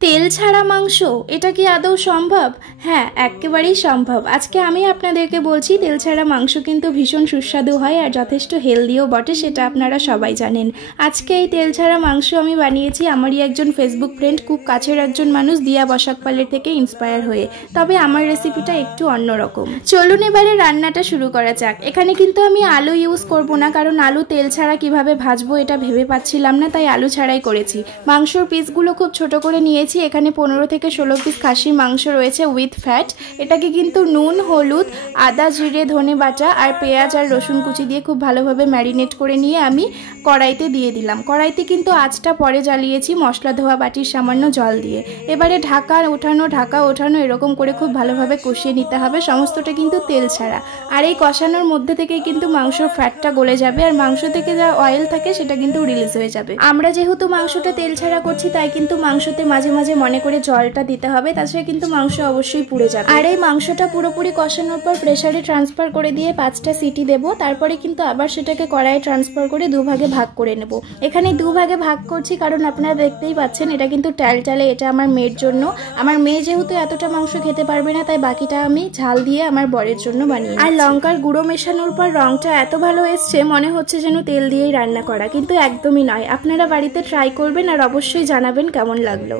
তেল ছাড়া মাংস, এটা কি আদৌ সম্ভব? হ্যাঁ, একেবারেই সম্ভব। আজকে আমি আপনাদেরকে বলছি তেল ছাড়া মাংস কিন্তু ভীষণ সুস্বাদু হয় আর যথেষ্ট হেলদিও বটে, সেটা আপনারা সবাই জানেন। আজকে এই তেল ছাড়া মাংস আমি বানিয়েছি আমারই একজন ফেসবুক ফ্রেন্ড, খুব কাছের একজন মানুষ, দিয়া বসাকপালের থেকে ইন্সপায়ার হয়ে। তবে আমার রেসিপিটা একটু অন্যরকম। চলুন এবারে রান্নাটা শুরু করা যাক। এখানে কিন্তু আমি আলু ইউজ করব না, কারণ আলু তেল ছাড়া কিভাবে ভাজবো এটা ভেবে পাচ্ছিলাম না, তাই আলু ছাড়াই করেছি। মাংসর পিসগুলো খুব ছোট করে নিয়ে এখানে 15 থেকে 16 পিস খাসির মাংস রয়েছে উইথ ফ্যাট। এটাকে কিন্তু নুন, হলুদ, আদা, জিরে, ধনে বাটা আর পেঁয়াজ আর রসুন কুচি দিয়ে খুব ভালোভাবে ম্যারিনেট করে নিয়ে আমি কড়াইতে দিয়ে দিলাম। কড়াইতে কিন্তু আঁচটা পরে জ্বালিয়েছি মশলা ধোয়া বাটির সামান্য জল দিয়ে। এবারে ঢাকা ওঠানো এরকম করে খুব ভালোভাবে কষিয়ে নিতে হবে। সমস্তটা কিন্তু তেল ছাড়া। আর এই কষানোর মধ্যে থেকেই কিন্তু মাংসর ফ্যাটটা গলে যাবে আর মাংস থেকে যা অয়েল থাকে সেটা কিন্তু রিলিজ হয়ে যাবে। আমরা যেহেতু মাংসটা তেল ছাড়া করছি, তাই কিন্তু মাংসতে মাঝে মাঝে মনে করে জলটা দিতে হবে, তাছাড়া কিন্তু মাংস অবশ্যই পুড়ে যাবে। আর এই মাংসটা পুরোপুরি কষানোর পর প্রেসারে ট্রান্সফার করে দিয়ে 5টা সিটি দেব। তারপরে কিন্তু আবার সেটাকে কড়াইয়ে ট্রান্সফার করে দুভাগে ভাগ করে নেব। এখানে দুভাগে ভাগ করছি কারণ আপনারা দেখতেই পাচ্ছেন এটা কিন্তু টালে, এটা আমার মেয়ের জন্য। আমার মেয়ে যেহেতু এতটা মাংস খেতে পারবে না, তাই বাকিটা আমি ঝাল দিয়ে আমার বরের জন্য বানিয়ে। আর লঙ্কার গুঁড়ো মেশানোর পর রংটা এত ভালো এসছে, মনে হচ্ছে যেন তেল দিয়েই রান্না করা, কিন্তু একদমই নয়। আপনারা বাড়িতে ট্রাই করবেন আর অবশ্যই জানাবেন কেমন লাগলো।